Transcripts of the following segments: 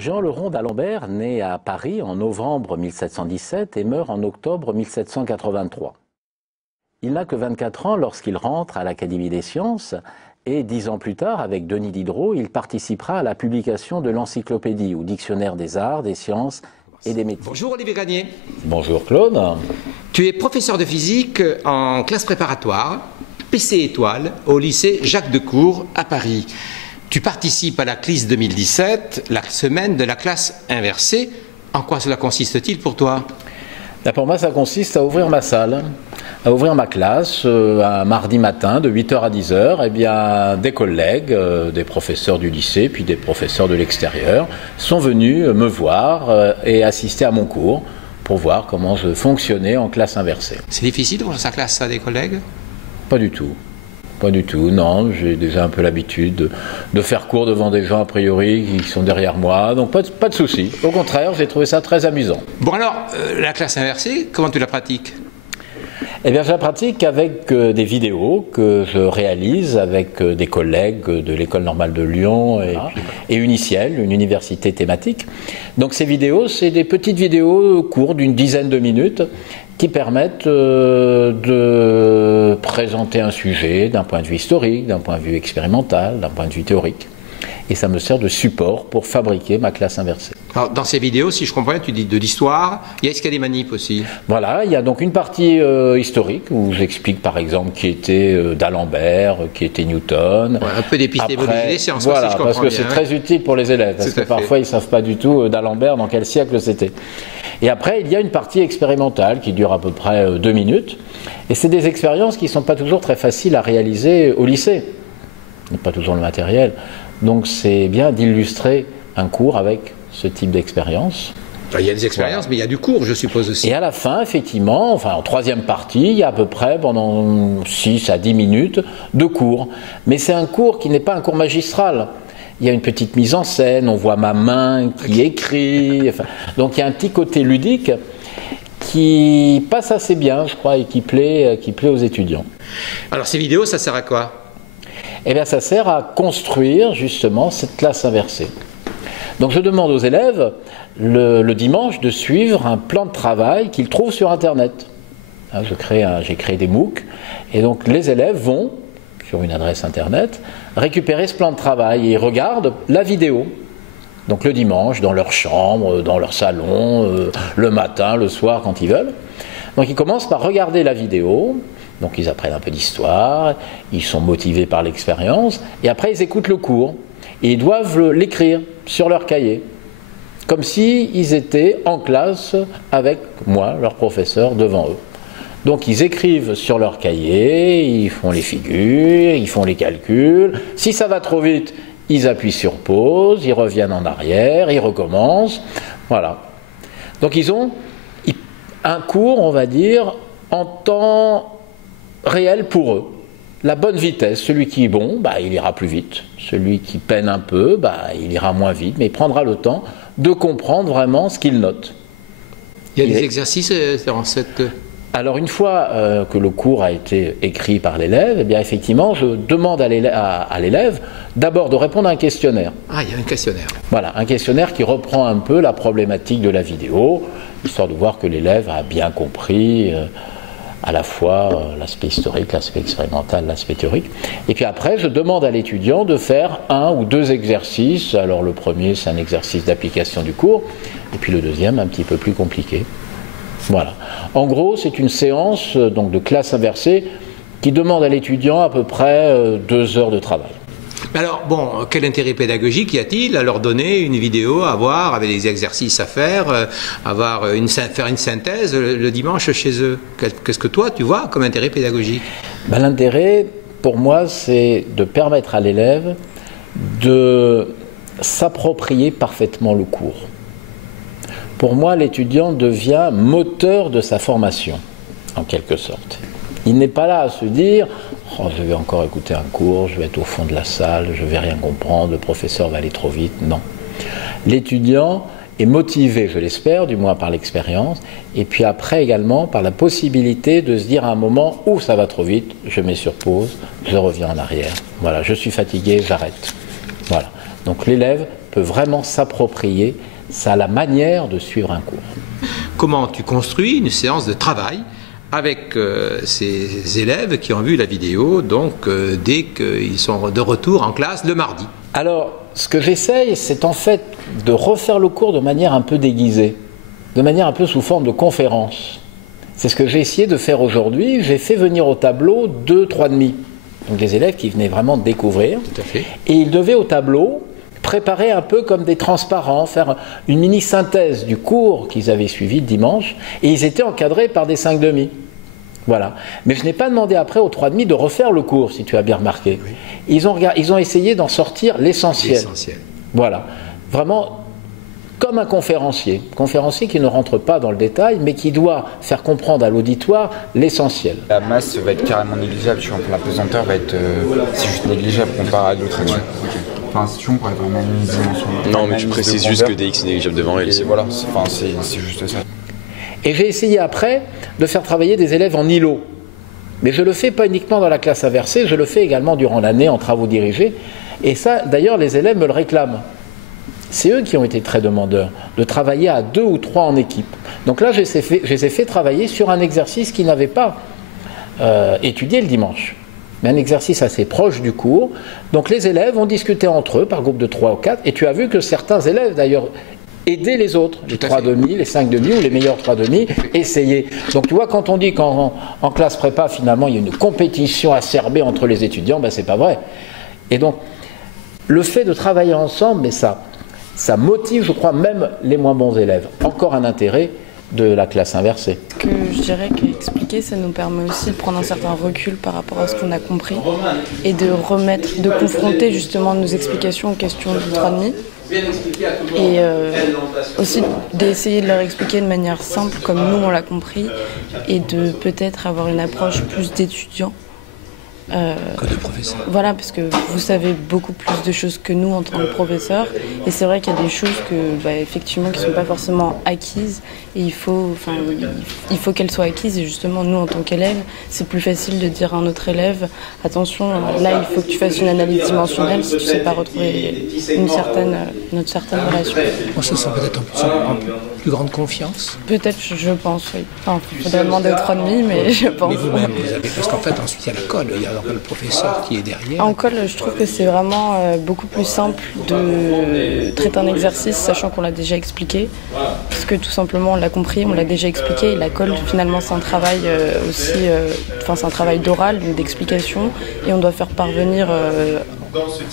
Jean Le Rond d'Alembert naît à Paris en novembre 1717 et meurt en octobre 1783. Il n'a que 24 ans lorsqu'il rentre à l'Académie des sciences et 10 ans plus tard, avec Denis Diderot, il participera à la publication de l'encyclopédie ou dictionnaire des arts, des sciences et des métiers. Bonjour Olivier Granier. Bonjour Claude. Tu es professeur de physique en classe préparatoire, PC étoile, au lycée Jacques Decour à Paris. Tu participes à la CLIS 2017, la semaine de la classe inversée. En quoi cela consiste-t-il pour toi? Pour moi, ça consiste à ouvrir ma salle, à ouvrir ma classe, un mardi matin de 8h à 10h. Eh bien, des collègues, des professeurs du lycée, puis des professeurs de l'extérieur, sont venus me voir et assister à mon cours pour voir comment je fonctionnais en classe inversée. C'est difficile d'ouvrir sa classe à des collègues? Pas du tout. Pas du tout, non, j'ai déjà un peu l'habitude de faire cours devant des gens a priori qui sont derrière moi, donc pas de souci. Au contraire, j'ai trouvé ça très amusant. Bon alors, la classe inversée, comment tu la pratiques? Eh bien, je la pratique avec des vidéos que je réalise avec des collègues de l'École normale de Lyon et Uniciel, une université thématique. Donc ces vidéos, c'est des petites vidéos courtes d'une dizaine de minutes qui permettent de présenter un sujet d'un point de vue historique, d'un point de vue expérimental, d'un point de vue théorique. Et ça me sert de support pour fabriquer ma classe inversée. Alors, dans ces vidéos, si je comprends bien, tu dis de l'histoire. Est-ce qu'il y a des manips aussi? Voilà, il y a donc une partie historique où j'explique par exemple qui était d'Alembert, qui était Newton. Ouais, un peu d'épistémologie des sciences, voilà, si je comprends parce que bien, c'est très utile pour les élèves, parce que parfois ils ne savent pas du tout d'Alembert dans quel siècle c'était. Et après, il y a une partie expérimentale qui dure à peu près 2 minutes. Et c'est des expériences qui ne sont pas toujours très faciles à réaliser au lycée. Il n'y a pas toujours le matériel. Donc c'est bien d'illustrer un cours avec ce type d'expérience. Il y a des expériences, mais il y a du cours, je suppose aussi. Et à la fin, effectivement, enfin en troisième partie, il y a à peu près pendant 6 à 10 minutes de cours. Mais c'est un cours qui n'est pas un cours magistral. Il y a une petite mise en scène, on voit ma main qui écrit. Enfin, donc il y a un petit côté ludique qui passe assez bien, je crois, et qui plaît aux étudiants. Alors ces vidéos, ça sert à quoi? Eh bien, ça sert à construire justement cette classe inversée. Donc je demande aux élèves le dimanche de suivre un plan de travail qu'ils trouvent sur Internet. J'ai créé des MOOC, et donc les élèves vont, sur une adresse Internet, récupérer ce plan de travail et ils regardent la vidéo. Donc le dimanche, dans leur chambre, dans leur salon, le matin, le soir, quand ils veulent. Donc ils commencent par regarder la vidéo, donc ils apprennent un peu d'histoire, ils sont motivés par l'expérience, et après ils écoutent le cours. Et ils doivent l'écrire sur leur cahier, comme s'ils étaient en classe avec moi, leur professeur, devant eux. Donc ils écrivent sur leur cahier, ils font les figures, ils font les calculs. Si ça va trop vite, ils appuient sur pause, ils reviennent en arrière, ils recommencent. Voilà. Donc ils ont un cours, on va dire, en temps réel pour eux. La bonne vitesse, celui qui est bon, il ira plus vite. Celui qui peine un peu, il ira moins vite, mais il prendra le temps de comprendre vraiment ce qu'il note. Il y a des exercices dans cette... Alors une fois que le cours a été écrit par l'élève, eh bien effectivement, je demande à l'élève d'abord de répondre à un questionnaire. Ah, il y a un questionnaire. Voilà, un questionnaire qui reprend un peu la problématique de la vidéo, histoire de voir que l'élève a bien compris à la fois l'aspect historique, l'aspect expérimental, l'aspect théorique. Et puis après, je demande à l'étudiant de faire 1 ou 2 exercices. Alors le premier, c'est un exercice d'application du cours, et puis le deuxième, un petit peu plus compliqué. Voilà. En gros, c'est une séance donc, de classe inversée qui demande à l'étudiant à peu près 2 heures de travail. Alors, bon, quel intérêt pédagogique y a-t-il à leur donner une vidéo à voir avec des exercices à faire, faire une synthèse le dimanche chez eux? Qu'est-ce que toi, tu vois comme intérêt pédagogique? L'intérêt, pour moi, c'est de permettre à l'élève de s'approprier parfaitement le cours. Pour moi, l'étudiant devient moteur de sa formation, en quelque sorte. Il n'est pas là à se dire « Oh, je vais encore écouter un cours, je vais être au fond de la salle, je ne vais rien comprendre, le professeur va aller trop vite. » Non. L'étudiant est motivé, je l'espère, du moins par l'expérience, et puis après également par la possibilité de se dire à un moment où ça va trop vite, je mets sur pause, je reviens en arrière. Voilà, je suis fatigué, j'arrête. Voilà. Donc l'élève peut vraiment s'approprier la manière de suivre un cours. Comment tu construis une séance de travail avec ces élèves qui ont vu la vidéo, donc dès qu'ils sont de retour en classe le mardi? Alors, ce que j'essaye, c'est en fait de refaire le cours de manière un peu déguisée, de manière un peu sous forme de conférence. C'est ce que j'ai essayé de faire aujourd'hui. J'ai fait venir au tableau 2, 3 demi. Donc des élèves qui venaient vraiment découvrir. Tout à fait. Et ils devaient au tableau préparer un peu comme des transparents, faire une mini-synthèse du cours qu'ils avaient suivi le dimanche. Et ils étaient encadrés par des 5 demi. Voilà. Mais je n'ai pas demandé après aux 3 demi de refaire le cours, si tu as bien remarqué. Oui. Ils ont essayé d'en sortir l'essentiel. Voilà. Vraiment comme un conférencier qui ne rentre pas dans le détail, mais qui doit faire comprendre à l'auditoire l'essentiel. La masse va être carrément négligeable, tu vois, la pesanteur va être c'est juste négligeable comparé à d'autres actions. Enfin, si on pourrait vraiment une dimension. Non, mais tu précises juste que DX est négligeable devant elle. Voilà, c'est juste ça. Et j'ai essayé après de faire travailler des élèves en îlot. Mais je le fais pas uniquement dans la classe inversée, je le fais également durant l'année en travaux dirigés. Et ça, d'ailleurs, les élèves me le réclament. C'est eux qui ont été très demandeurs, de travailler à 2 ou 3 en équipe. Donc là, je les ai fait travailler sur un exercice qu'ils n'avaient pas étudié le dimanche. Mais un exercice assez proche du cours. Donc les élèves ont discuté entre eux par groupe de 3 ou 4. Et tu as vu que certains élèves, d'ailleurs, aider les autres, les 3 demi, les 5 demi ou les meilleurs 3 demi, essayer. Donc tu vois, quand on dit qu'en classe prépa, finalement, il y a une compétition acerbée entre les étudiants, ben c'est pas vrai. Et donc, le fait de travailler ensemble, mais ça motive, je crois, même les moins bons élèves. Encore un intérêt de la classe inversée. Ce que je dirais qu'expliquer, ça nous permet aussi de prendre un certain recul par rapport à ce qu'on a compris et de confronter justement nos explications aux questions du 3,5. Et aussi d'essayer de leur expliquer de manière simple comme nous on l'a compris et de peut-être avoir une approche plus d'étudiant que de professeur. Voilà, parce que vous savez beaucoup plus de choses que nous en tant que professeurs et c'est vrai qu'il y a des choses effectivement qui ne sont pas forcément acquises et il faut qu'elles soient acquises et justement nous en tant qu'élèves c'est plus facile de dire à un autre élève attention là il faut que tu fasses une analyse dimensionnelle si tu ne sais pas retrouver une certaine relation. On se sent peut-être en plus grande confiance. Peut-être, je pense, oui. Enfin, il faudrait demander aux 3,5, mais je pense. Mais vous-même, parce qu'en fait ensuite il y a la colle, il y a le professeur qui est derrière. En colle, je trouve que c'est vraiment beaucoup plus simple de traiter un exercice sachant qu'on l'a déjà expliqué, parce que tout simplement on l'a compris, on l'a déjà expliqué, et la colle finalement c'est un travail c'est un travail d'oral, donc d'explication, et on doit faire parvenir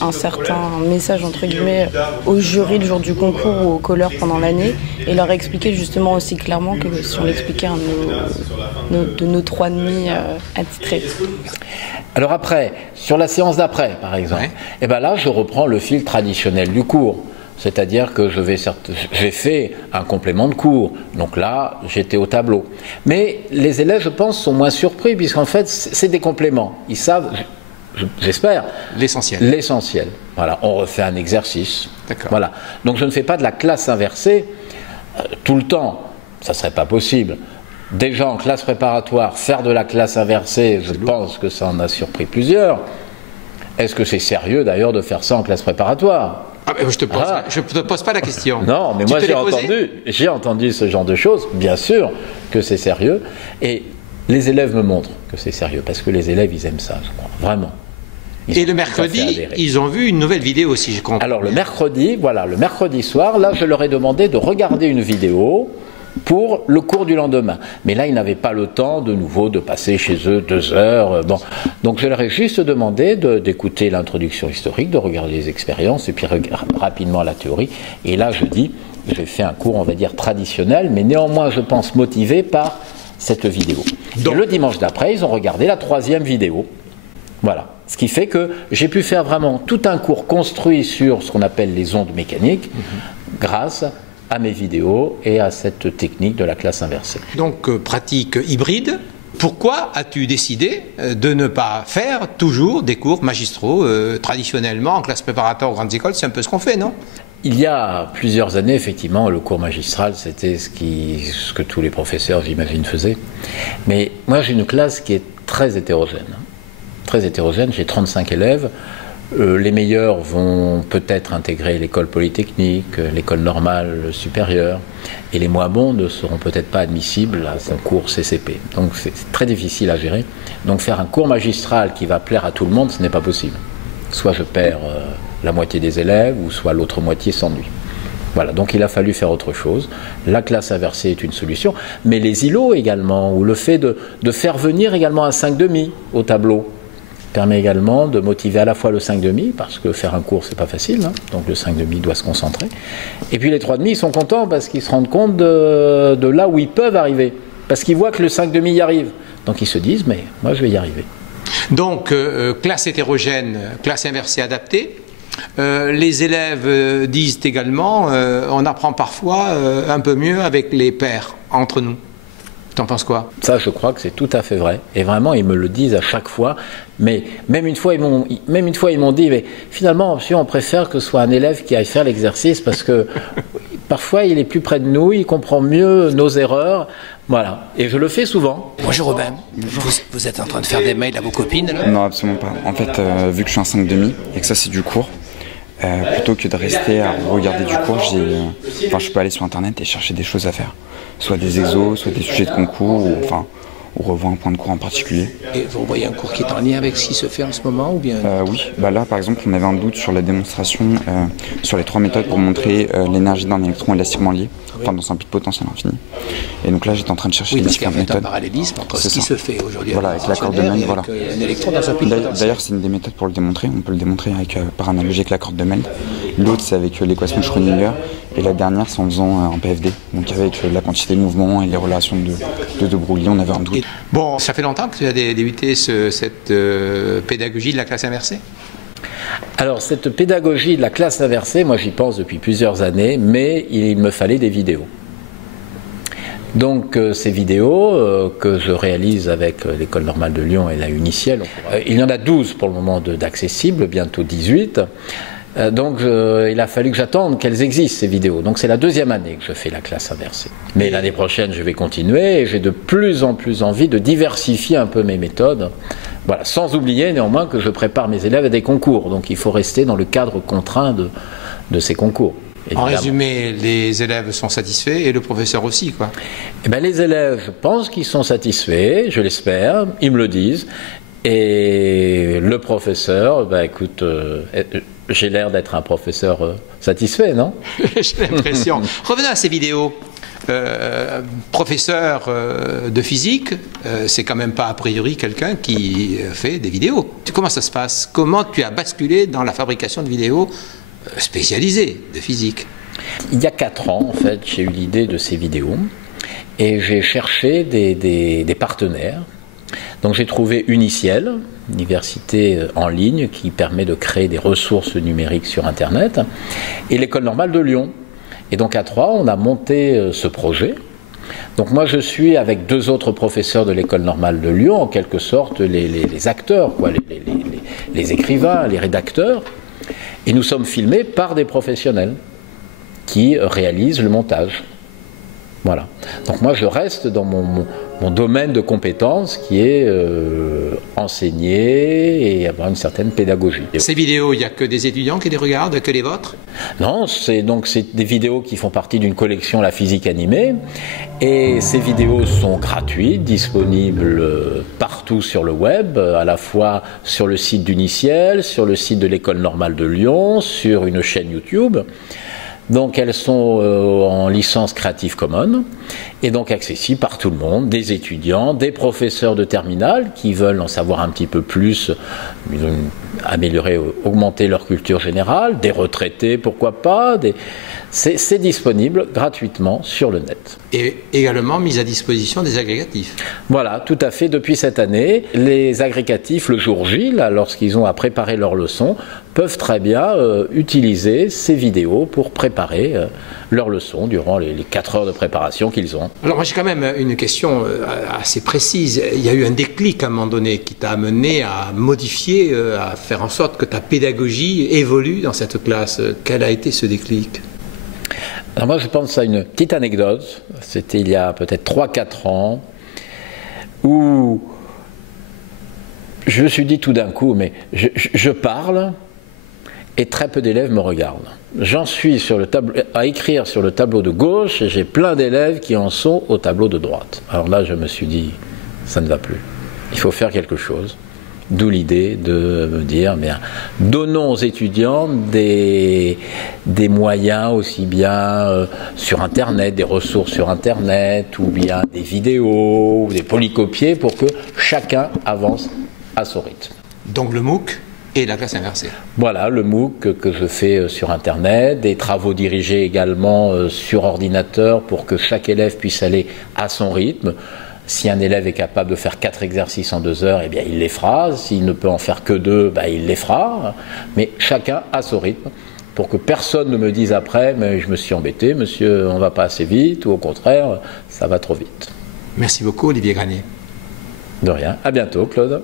un certain message entre guillemets au jury le jour du concours ou aux colleurs pendant l'année et leur expliquer justement aussi clairement que si on l'expliquait à nos 3,5 attitrés. Alors après, sur la séance d'après par exemple, et ben là je reprends le fil traditionnel du cours. C'est-à-dire que j'ai fait un complément de cours. Donc là, j'étais au tableau. Mais les élèves, je pense, sont moins surpris puisqu'en fait, c'est des compléments. Ils savent, j'espère, l'essentiel. Voilà, on refait un exercice. D'accord. Voilà. Donc je ne fais pas de la classe inversée tout le temps. Ça ne serait pas possible. Déjà en classe préparatoire, faire de la classe inversée, je pense que ça en a surpris plusieurs. Est-ce que c'est sérieux d'ailleurs de faire ça en classe préparatoire ? Je ne te pose pas la question. Non, mais moi j'ai entendu ce genre de choses, bien sûr que c'est sérieux, et les élèves me montrent que c'est sérieux, parce que les élèves ils aiment ça, je crois, vraiment. Et le mercredi, ils ont vu une nouvelle vidéo, si je comprends. Alors le mercredi soir, là je leur ai demandé de regarder une vidéo pour le cours du lendemain. Mais là, ils n'avaient pas le temps, de nouveau, de passer chez eux 2 heures. Bon. Donc, je leur ai juste demandé d'écouter l'introduction historique, de regarder les expériences, et puis rapidement la théorie. Et là, j'ai fait un cours, on va dire, traditionnel, mais néanmoins, je pense, motivé par cette vidéo. Donc, et le dimanche d'après, ils ont regardé la 3e vidéo. Voilà. Ce qui fait que j'ai pu faire vraiment tout un cours construit sur ce qu'on appelle les ondes mécaniques, grâce à mes vidéos et à cette technique de la classe inversée. Donc, pratique hybride. Pourquoi as-tu décidé de ne pas faire toujours des cours magistraux traditionnellement en classe préparatoire aux grandes écoles? C'est un peu ce qu'on fait, non? Il y a plusieurs années, effectivement, le cours magistral, c'était ce que tous les professeurs, j'imagine, faisaient. Mais moi, j'ai une classe qui est très hétérogène. Très hétérogène, j'ai 35 élèves. Les meilleurs vont peut-être intégrer l'école polytechnique, l'école normale supérieure, et les moins bons ne seront peut-être pas admissibles à un cours CCP. Donc c'est très difficile à gérer. Donc faire un cours magistral qui va plaire à tout le monde, ce n'est pas possible. Soit je perds la moitié des élèves, ou soit l'autre moitié s'ennuie. Voilà, donc il a fallu faire autre chose. La classe inversée est une solution, mais les îlots également, ou le fait de faire venir également un 5,5 au tableau, permet également de motiver à la fois le 5,5, parce que faire un cours c'est pas facile, hein, donc le 5,5 doit se concentrer, et puis les 3,5 ils sont contents parce qu'ils se rendent compte de là où ils peuvent arriver, parce qu'ils voient que le 5,5 y arrive, donc ils se disent mais moi je vais y arriver. Donc classe hétérogène, classe inversée adaptée. Les élèves disent également on apprend parfois un peu mieux avec les pairs entre nous. T'en penses quoi? Ça, je crois que c'est tout à fait vrai. Et vraiment, ils me le disent à chaque fois. Mais même une fois, ils m'ont dit, mais finalement, on préfère que ce soit un élève qui aille faire l'exercice parce que parfois, il est plus près de nous, il comprend mieux nos erreurs. Voilà. Et je le fais souvent. Bonjour Robin. Vous êtes en train de faire des mails à vos copines là? Non, absolument pas. En fait, vu que je suis un 5,5 et que ça, c'est du cours, plutôt que de rester à regarder du cours, je peux aller sur Internet et chercher des choses à faire. Soit des exos, soit des sujets de concours, ou revoir un point de cours en particulier. Et vous voyez un cours qui est en lien avec ce qui se fait en ce moment ou bien? Oui, là par exemple on avait un doute sur la démonstration sur les 3 méthodes pour montrer l'énergie d'un électron élastiquement lié, enfin dans un pic potentiel infini. Et donc là j'étais en train de chercher les différentes méthodes. Un parallélisme entre ce qui se fait aujourd'hui voilà, avec l'accord de Mende, voilà. Un électron dans un pic potentiel. D'ailleurs c'est une des méthodes pour le démontrer, on peut le démontrer par analogie avec l'accord de Mende. L'autre c'est avec l'équation de Schrödinger, et la dernière c'est en faisant un PFD, donc avec la quantité de mouvement et les relations de De Broglie, on avait un doute. Bon, ça fait longtemps que tu as débuté cette pédagogie de la classe inversée? Alors, cette pédagogie de la classe inversée, moi j'y pense depuis plusieurs années, mais il me fallait des vidéos. Donc ces vidéos que je réalise avec l'École normale de Lyon et la Uniciel, il y en a 12 pour le moment d'accessibles, bientôt 18. Donc il a fallu que j'attende qu'elles existent, ces vidéos. Donc c'est la 2e année que je fais la classe inversée. Mais l'année prochaine, je vais continuer et j'ai de plus en plus envie de diversifier un peu mes méthodes. Voilà, sans oublier néanmoins que je prépare mes élèves à des concours. Donc il faut rester dans le cadre contraint de ces concours. Évidemment. En résumé, les élèves sont satisfaits et le professeur aussi, quoi. Eh bien, les élèves, je pense qu'ils sont satisfaits, je l'espère, ils me le disent. Et le professeur, écoute, j'ai l'air d'être un professeur satisfait, non? J'ai l'impression. Revenons à ces vidéos. Professeur de physique, c'est quand même pas a priori quelqu'un qui fait des vidéos. Comment ça se passe? Comment tu as basculé dans la fabrication de vidéos spécialisées de physique? Il y a 4 ans, en fait, j'ai eu l'idée de ces vidéos et j'ai cherché des partenaires. Donc j'ai trouvé Uniciel, université en ligne qui permet de créer des ressources numériques sur Internet, et l'École normale de Lyon. Et donc à 3, on a monté ce projet. Donc moi je suis avec 2 autres professeurs de l'École normale de Lyon, en quelque sorte les acteurs, quoi, les écrivains, les rédacteurs. Et nous sommes filmés par des professionnels qui réalisent le montage. Voilà. Donc moi je reste dans mon domaine de compétences qui est enseigner et avoir une certaine pédagogie. Ces vidéos, il n'y a que des étudiants qui les regardent, que les vôtres? Non, c'est des vidéos qui font partie d'une collection La Physique Animée, et ces vidéos sont gratuites, disponibles partout sur le web, à la fois sur le site d'Uniciel, sur le site de l'École normale de Lyon, sur une chaîne YouTube. Donc elles sont en licence Creative Commons et donc accessibles par tout le monde, des étudiants, des professeurs de terminale qui veulent en savoir un petit peu plus, améliorer, augmenter leur culture générale, des retraités, pourquoi pas, c'est disponible gratuitement sur le net. Et également mise à disposition des agrégatifs. Voilà, tout à fait. Depuis cette année, les agrégatifs, le jour J, lorsqu'ils ont à préparer leurs leçons, peuvent très bien utiliser ces vidéos pour préparer leurs leçons durant les 4 heures de préparation qu'ils ont. Alors moi j'ai quand même une question assez précise. Il y a eu un déclic à un moment donné qui t'a amené à modifier, à faire en sorte que ta pédagogie évolue dans cette classe. Quel a été ce déclic? Alors moi je pense à une petite anecdote, c'était il y a peut-être 3-4 ans, où je me suis dit tout d'un coup, mais je parle, et très peu d'élèves me regardent. J'en suis à écrire sur le tableau de gauche et j'ai plein d'élèves qui en sont au tableau de droite. Alors là, je me suis dit, ça ne va plus. Il faut faire quelque chose. D'où l'idée de me dire, bien, donnons aux étudiants des moyens aussi bien sur Internet, des ressources sur Internet, ou bien des vidéos, ou des polycopiés, pour que chacun avance à son rythme. Donc le MOOC et la classe inversée. Voilà, le MOOC que je fais sur Internet, des travaux dirigés également sur ordinateur pour que chaque élève puisse aller à son rythme. Si un élève est capable de faire 4 exercices en 2 heures, eh bien il les fera. S'il ne peut en faire que 2, il les fera. Mais chacun à son rythme, pour que personne ne me dise après « mais je me suis embêté, monsieur, on ne va pas assez vite » ou au contraire, ça va trop vite. Merci beaucoup Olivier Granier. De rien. À bientôt, Claude.